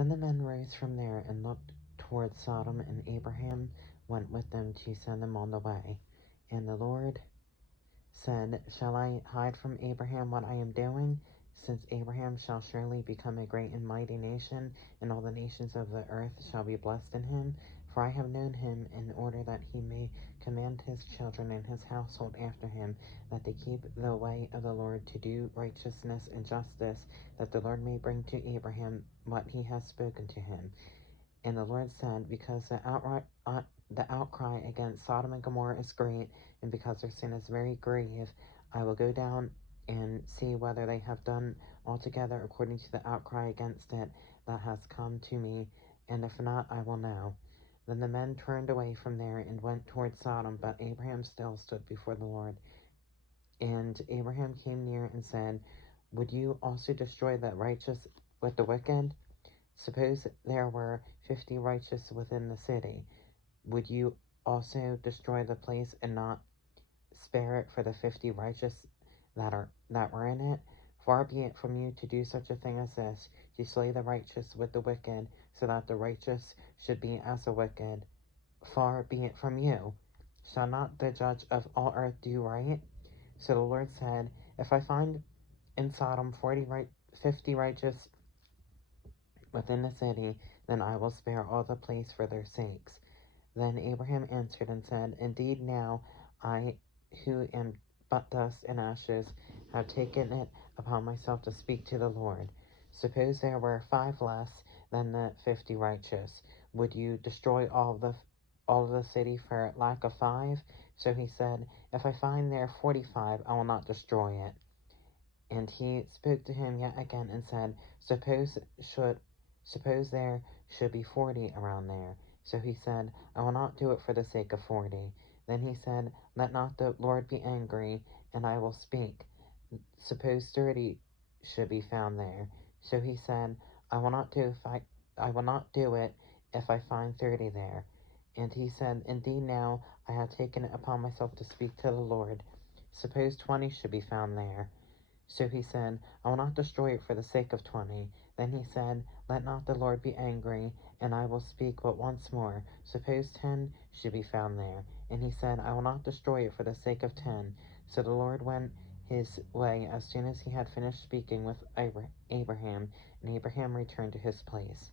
Then the men rose from there and looked toward Sodom, and Abraham went with them to send them on the way. And the Lord said, Shall I hide from Abraham what I am doing? Since Abraham shall surely become a great and mighty nation, and all the nations of the earth shall be blessed in him. For I have known him in order that he may command his children and his household after him, that they keep the way of the Lord to do righteousness and justice, that the Lord may bring to Abraham what he has spoken to him. And the Lord said, Because the outcry against Sodom and Gomorrah is great, and because their sin is very grave, I will go down and see whether they have done altogether according to the outcry against it that has come to me, and if not, I will know. Then the men turned away from there and went toward Sodom, but Abraham still stood before the Lord. And Abraham came near and said, Would you also destroy the righteous with the wicked? Suppose there were 50 righteous within the city. Would you also destroy the place and not spare it for the 50 righteous that were in it? Far be it from you to do such a thing as this, to slay the righteous with the wicked, so that the righteous should be as the wicked. Far be it from you. Shall not the judge of all earth do right? So the Lord said, If I find in Sodom 50 righteous within the city, then I will spare all the place for their sakes. Then Abraham answered and said, Indeed now I, who am but dust and ashes, have taken it upon myself to speak to the Lord. Suppose there were 5 less than the 50 righteous. Would you destroy all of the city for lack of 5? So he said, If I find there 45, I will not destroy it. And he spoke to him yet again and said, Suppose there should be 40 around there. So he said, I will not do it for the sake of 40. Then he said, Let not the Lord be angry, and I will speak. Suppose 30 should be found there. So he said, I will not do it if I find 30 there. And he said, Indeed now I have taken it upon myself to speak to the Lord. Suppose 20 should be found there. So he said, I will not destroy it for the sake of 20. Then he said, Let not the Lord be angry, and I will speak but once more. Suppose 10 should be found there. And he said, I will not destroy it for the sake of 10. So the Lord went his way as soon as he had finished speaking with Abraham, and Abraham returned to his place.